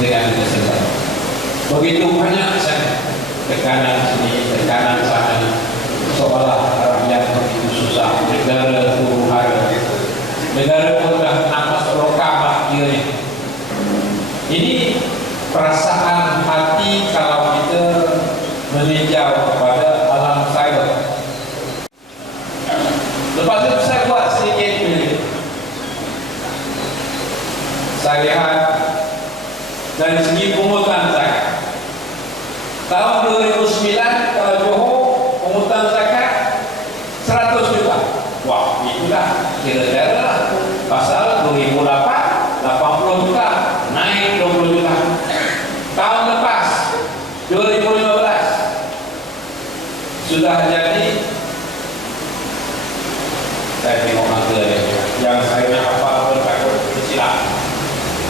dengan kesenangan. Begitu banyak tekanan sini, tekanan sana, seolah rakyat begitu susah, negara huru-hara, negara sudah napas rokah ini. Ini perasaan hati kalau kita meninjau kepada alam cyber. Lepas itu saya buat sedikit pilih. Saya lihat dari segi pungutan zakat. Tahun 2009 kalau Johor pungutan zakat 100 juta. Wah, itulah kira-kira lah. Pasal 2008 80 juta, naik 20 juta. Tahun lepas 2015 sudah jadi, saya tengok mata yang saya nak apa berkata silap.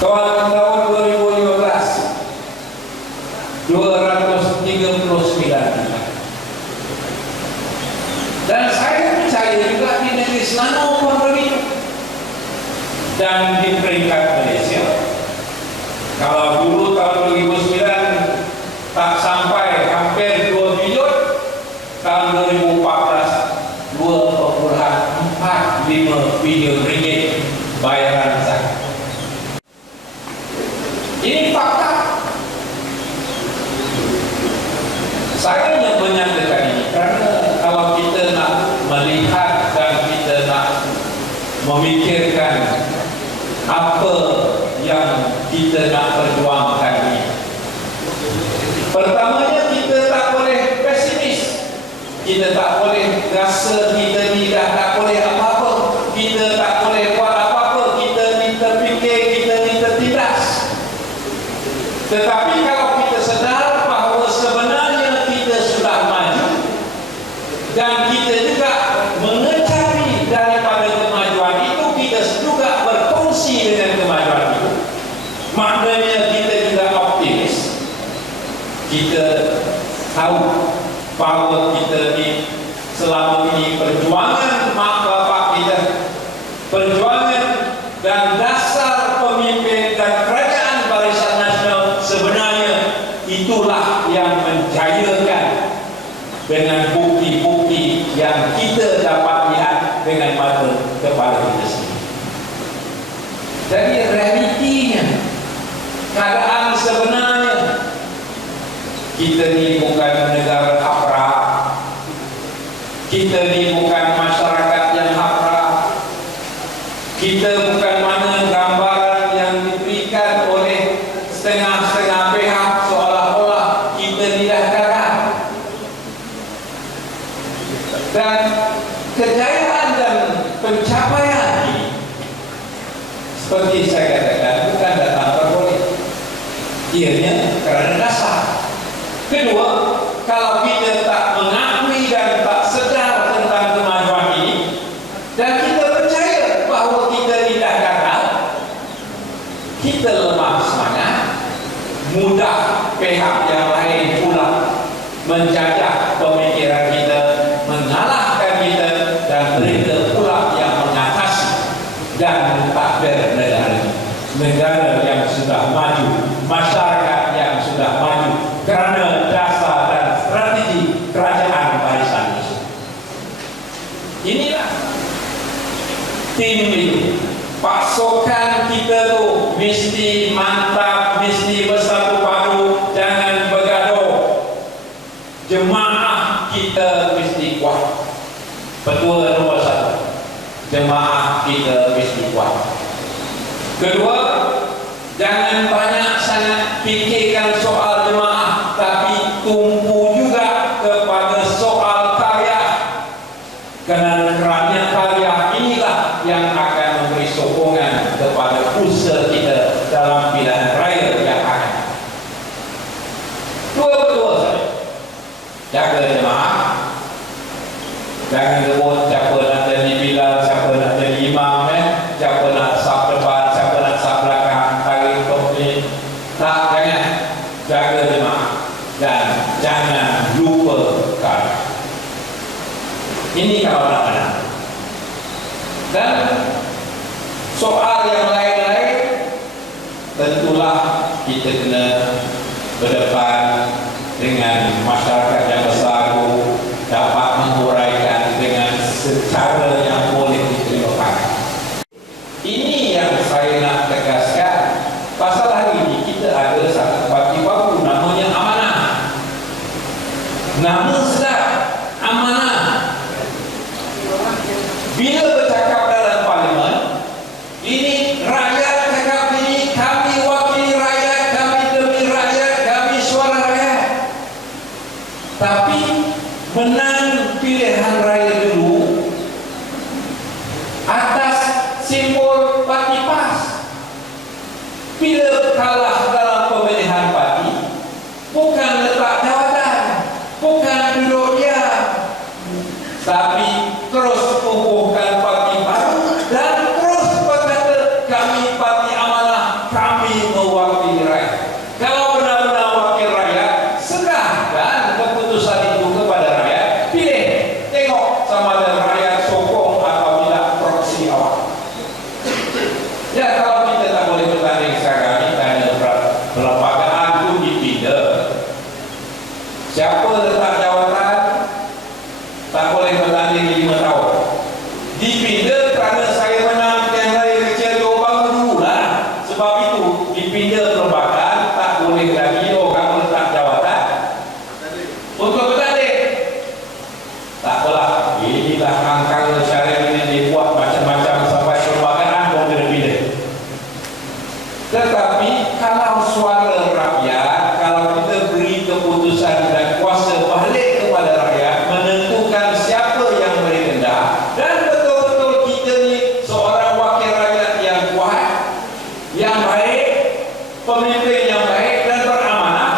Tahun 2015 239 juta. Dan saya percaya juga di negeri Selangor pun begitu. Dan di peringkat Malaysia, kalau dulu tahun 2009 tak sampai hampir 2 bilion, tahun 2014 2,45 bilion ringgit bayaran zakat. Ini fakta. Saya yang menyatakan ini karena kalau kita nak melihat dan kita nak memikirkan apa yang kita nak perjuangkan ini, pertamanya kita tak boleh pesimis. Kita tak boleh rasa kita ni dah tak boleh apa-apa, kita tak boleh buat apa-apa, kita ni terfikir, kita ni tertindas. Tetapi kalau kita sedar bahawa sebenarnya kita sudah maju dan kita juga mengecapi daripada kemajuan itu, kita juga berkongsi dengan kemajuan itu, maknanya kita juga optimis. Kita tahu bahawa kita ni selama ini perjuangan mak bapak kita, perjuangan dan dasar pemimpin dan kerajaan Barisan Nasional sebenarnya itulah yang menjayakan dengan bukti-bukti yang kita dapat lihat dengan mata kepala kita sendiri. Jadi realitinya, keadaan sebenarnya, kita ni bukan negara hapra, kita ni bukan masyarakat yang hapra, kita bukan mana gambaran yang diberikan oleh setengah-setengah pihak seolah-olah kita ni dah gagal. Dan kejayaan dan pencapaian ini, seperti saya katakan, bukan datang terboleh, ianya kerana dasar. Kedua, kalau kita tak mengakui dan tak sedar tentang kemajuan ini, dan kita percaya bahawa kita tidak gagal, kita lemah semangat, mudah pihak yang lain pula menjajah pemikiran kita, mengalahkan kita, dan mereka pula yang mengatasi dan mentakdir negara yang sudah maju, masyarakat yang sudah maju kerana dasar dan strategi kerajaan Barisan Nasional. Inilah tim itu. Pasokan kita tu mesti mantap, mesti bersatu padu, jangan bergaduh. Jemaah kita mesti kuat. Betul, nomor satu, jemaah kita mesti kuat. Kedua, jangan banyak sangat fikirkan soal jemaah, tapi tumpu juga kepada soal karya. Kerana karya inilah yang akan memberi sokongan kepada usaha kita dalam pilihan raya yang akan. Dua-dua saja. Jaga jemaah. Jangan sebut siapa nak jadi bilal, siapa nak jadi imam, siapa nak saf depan, siapa nak saf belakang, tarik topik. Tak, jangan. Jaga jemaah. Dan jangan kita kena berdepan dengan masyarakat yang berselaku, dapat menguraikan dengan secara yang boleh diterima. Ini yang saya nak tegaskan. Pasal hari ini kita ada satu parti baru namanya Amanah. Nama sedap, Amanah. Bila bercakap dalam parlimen, ini rakyat cakap ini, kami wakili rakyat, kami demi rakyat, kami suara rakyat. Tapi menang pilihan raya dulu atas simbol parti PAS. Bila kalah dalam pemilihan parti, bukan letak jawatan, bukan duduk diam, tapi terus kukuhkan parti baru dan terus berkata kami parti Amanah, kami mewakili rakyat. Kalau benar-benar wakil rakyat, serahkan keputusan itu kepada rakyat. Pilih, tengok sama ada rakyat sokong atau tidak proksi awak. Ya, kalau kita tak boleh bertanding sekarang, kita hanya perlembagaan itu dipindah. Siapa letak jawatan tak boleh bertanding 5 tahun. Dipindah kerana saya menang yang raya kecil di Obang dulu lah. Sebab itu dipindah perlembagaan, tak boleh lagi orang letak jawatan untuk bertanding. Tak apalah, inilah angka syariat ini dibuat macam-macam sampai perlembagaan pun kena pindah. Tetapi kalau suara rakyat, kalau kita beri keputusan dan kuasa balik kepada rakyat menentukan siapa yang berkehendak, dan betul-betul kita ni seorang wakil rakyat yang kuat, yang baik, pemimpin yang baik dan beramanah,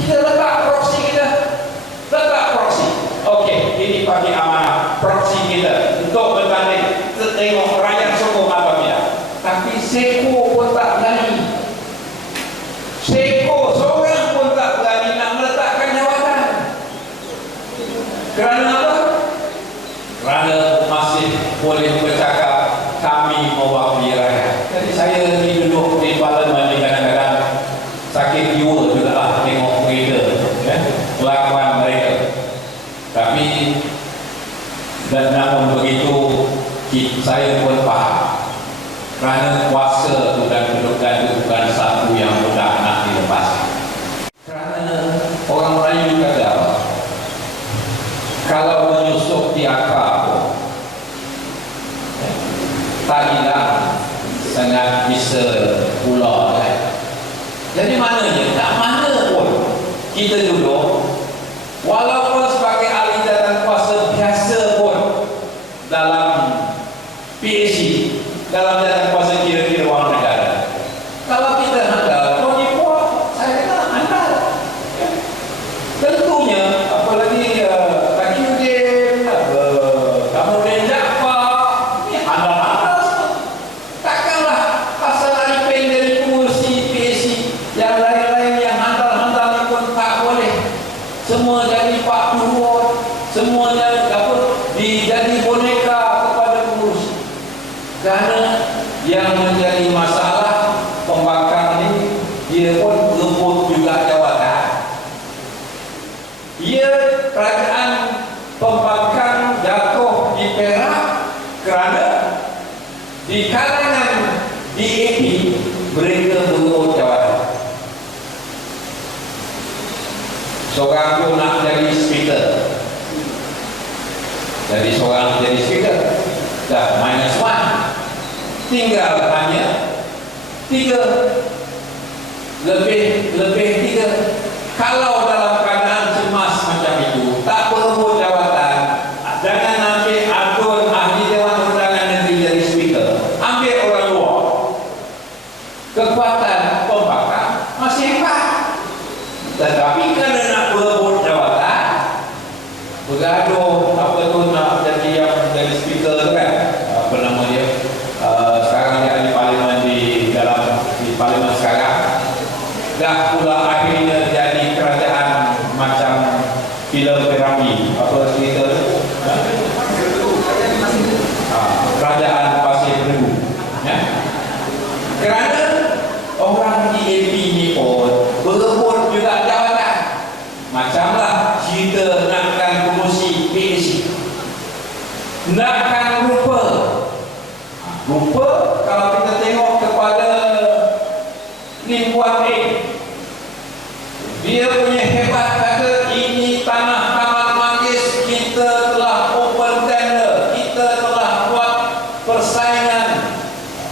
kita letak proksi kita. Letak proksi. Okey, ini bagi amanah proksi kita untuk bertanding. Tengok rakyat sokong apa tidak. Tapi seko pun tak berani. Seko seorang pun tak berani nak meletakkan jawatan. Kerana apa? Kerana masih boleh bercakap kami mewakili rakyat. Jadi saya duduk di parlimen ni kadang-kadang sakit jiwa juga lah tengok mereka, kelakuan mereka. Tapi dan namun begitu saya pun faham, kerana kuasa itu dan kedudukan itu bukan satu yang mudah nak dilepas. Kerana orang Melayu kata apa? Kalau menyusup di akar pun tak hilang, sangat bisa pula. Jadi maknanya tak mana pun kita duduk, walaupun sebagai ahli jawatan kuasa biasa pun dalam PAC, dalam jawatan kuasa kira-kira wang negara, kalau kita handal, kau ni buat, saya kena handal. Tentunya, apalagi Takiuddin, Kamuddin Jaafar, ni handal-handal semua. Takkanlah pasal Arifin dari kursi PAC, yang lain-lain yang handal-handal ni pun tak boleh. Semua jadi Pak Turut, semuanya jadi boneka kepada pengurus. Kerana yang menjadi masalah pembangkang ini, dia pun rebut juga jawatan. Ia kerajaan pembangkang jatuh di Perak kerana di kalangan DAP mereka berebut jawatan. Seorang tu nak jadi speaker, jadi seorang jadi speaker, dah -1, tinggal hanya 3, lebih 3. Kalau dalam keadaan cemas macam itu, tak berebut jawatan, jangan ambil adun ahli Dewan Undangan Negeri jadi speaker, ambil orang luar. Kekuatan pembangkang masih hebat, tetapi kerana nak berebut jawatan, bergaduh, apa tu nak jadi yang jadi speaker tu kan, apa nama dia, sekarang dia ahli parlimen di parlimen sekarang, dah pula akhirnya jadi kerajaan macam filem Piramid, apa cerita tu, kerajaan pasir Terengganu, ya? Kerana orang DAP ni Wan Eng. Dia punya hebat, kata ini tanah Taman Manggis, kita telah open tender, kita telah buat persaingan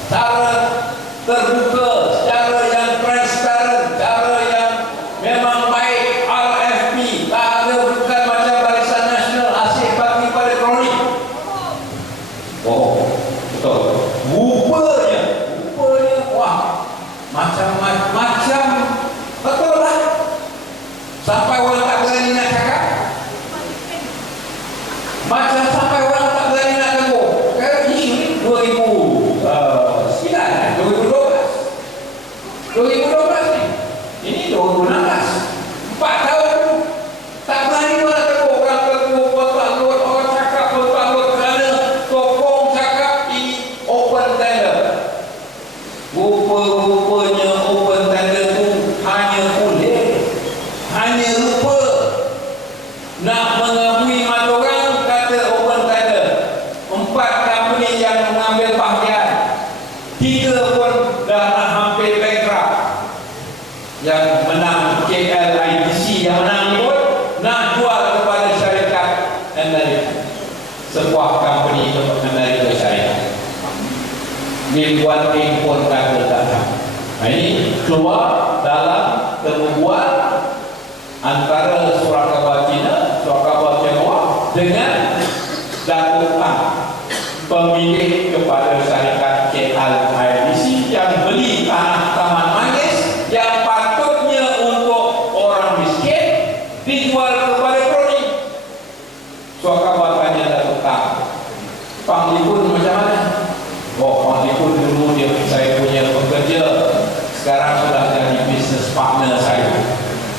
cara terbuka, cara yang transparent, cara yang memang baik, RFP, tak ada, bukan macam Barisan Nasional asyik bagi pada kroni. Oh, betul. Rupanya, wah, macam-macam, betul lah. Sampai orang tak berani nak cakap. Macam sampai orang tak berani nak tegur. Isu ni 2009, 2012 ni. Ini 2016. 4 tahun tak berani orang tegur. Orang tegur, bertalut, orang cakap bertalut kerana tokong cakap ini open tender. Rupa-rupanya open tender tu hanya boleh, hanya rupa nak mengabui mata orang, kata open tender. 4 company yang mengambil bahagian, 3 pun dah nak hampir bankrupt. Yang menang KLIDC, yang menang ni pun nak jual kepada syarikat Amerika, sebuah company Amerika syarikat. Lim Wan Eng pun kata tak. Ini keluar dalam perbubuhan antara Surat Khabar Cina, Surat Khabar Tiongkok dengan Datuk Tan, pemilik kepada syarikat KLIDC yang beli tanah Taman Manggis yang patutnya untuk orang miskin dijual kepada kroni. Surat Khabar tanya Datuk Tan, Pang Lipun macam mana? Oh, Pang Lipun dulu dia saya punya pekerja, sekarang sudah jadi business partner saya.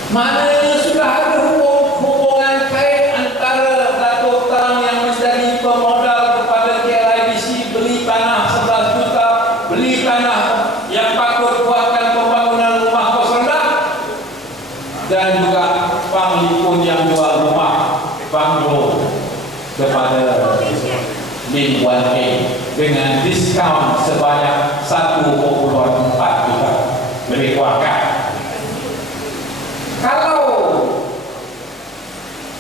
Maknanya sudah ada hubungan kait antara Datuk Tan yang menjadi pemodal kepada KLIDC, beli tanah 11 juta, beli tanah yang patut buatkan pembangunan rumah kos rendah, dan juga Pang Lipun yang jual rumah banglo kepada Lim Wan Eng dengan diskaun sebanyak 1,4 juta lebih kuatkan. Kalau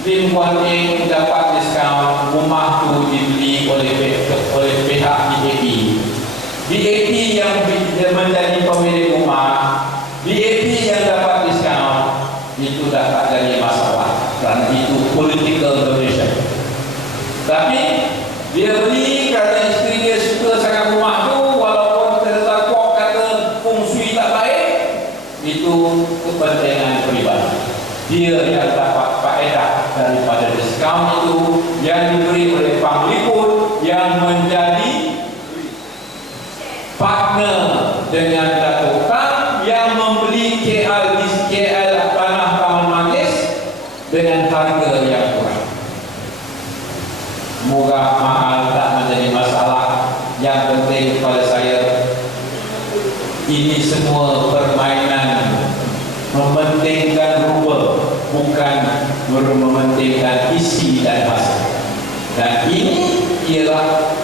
Lim Wan Eng dapat diskaun, rumah tu dibeli oleh pihak DAP. DAP yang menjadi pemilik rumah, DAP yang dapat diskaun, itu dah tak jadi masalah kerana itu political donation. Tapi dia beli kerana isteri dia suka sangat rumah tu, walaupun tertakut kata feng shui tak baik, itu kepentingan peribadi. Dia yang dapat faedah daripada diskaun itu yang diberi oleh Pang Lipun yang menjadi partner dengan Datuk Tan yang membeli KL tanah Taman Manggis dengan harga yang kurang. Murah mahal tak menjadi masalah. Yang penting kepada saya, ini semua permainan mementingkan rupa, bukan mementingkan isi dan hasil. Dan ini ialah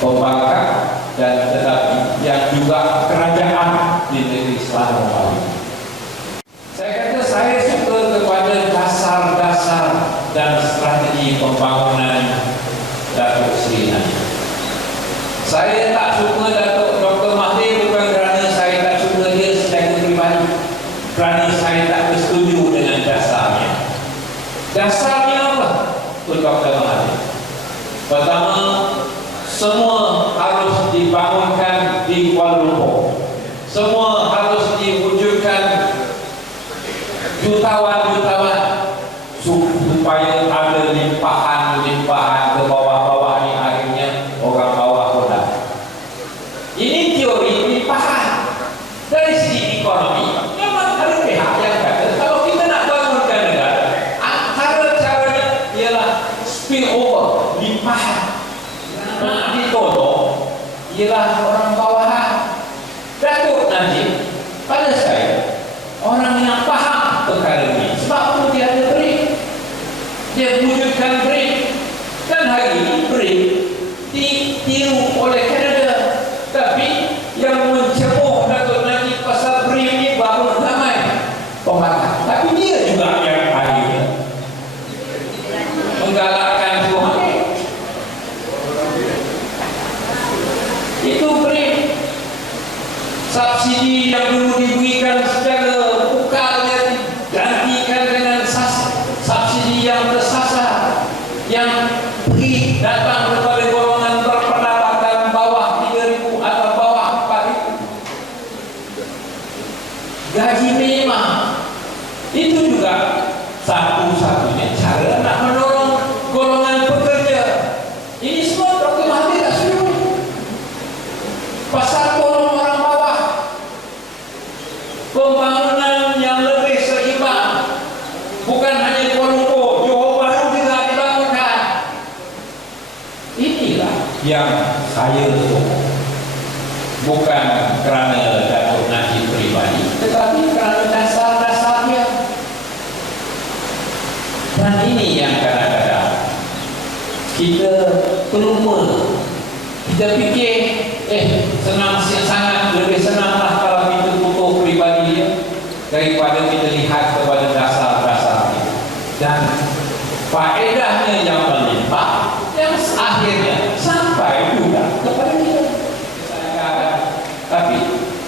pembangkang dan tetapi yang juga kerajaan di negeri Selangor. Saya kata saya suka kepada dasar-dasar dan strategi pembangunan Datuk Seri Najib. Saya tak suka Datuk Dr. Mahathir bukan kerana saya tak suka dia secara pribadi, kerana saya tak bersetuju dengan dasarnya. Dasarnya apa untuk Dr. Mahathir? Pertama, semua harus dibangunkan di Kuala Lumpur. Semua harus diwujudkan jutawan-jutawan supaya ada limpahan ke bawah-bawah ni, akhirnya orang bawah pun datang. Ini teori limpahan. Dari segi ekonomi, memang ada pihak yang kata kalau kita nak bangunkan negara, antara caranya ialah spill over, limpahan. Nak ditolong ialah orang bawahan. Datuk Najib pada saya orang yang faham perkara ini, sebab tu dia ada break, dia wujudkan break. Dan subsidi yang dulu diberikan secara ukalnya digantikan dengan subsidi yang tersasar, yang beri datang kepada golongan berpendapatan bawah 3.000 atau bawah 4.000. Gaji minimum itu juga satu-satunya cara nak menolong golongan pekerja. Ini semua Dr. Mahathir tak setuju. Pasal tolong orang bawah, pembangunan yang lebih seimbang, bukan hanya Kuala Lumpur, Johor Bahru juga dibangunkan. Inilah yang saya sokong, bukan kerana Datuk Najib pribadi, tetapi kerana dasar-dasarnya. Dan ini yang kadang-kadang kita terlupa. Kita fikir senang sangat, lebih senanglah kalau kita butuh pribadi dia daripada kita lihat kepada dasar-dasar dia. Dan faedahnya yang melimpah, yang akhirnya sampai juga kepada kita. Tapi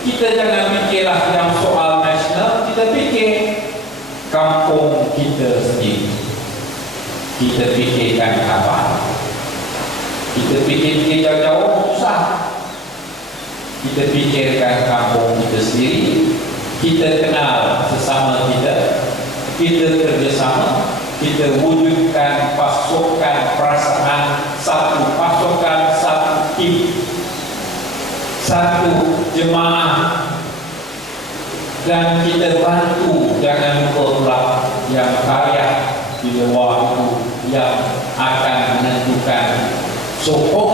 kita jangan fikirlah yang soal nasional, kita fikir kampung kita sendiri. Kita fikirkan apa? Kita fikir jauh-jauh susah. Kita fikirkan kampung kita sendiri. Kita kenal sesama kita. Kita kerjasama. Kita wujudkan pasukan perasaan, satu pasukan, satu tim, satu jemaah. Dan kita bantu, jangan lupa pula yang kaya di bawah itu yang akan menentukan sokong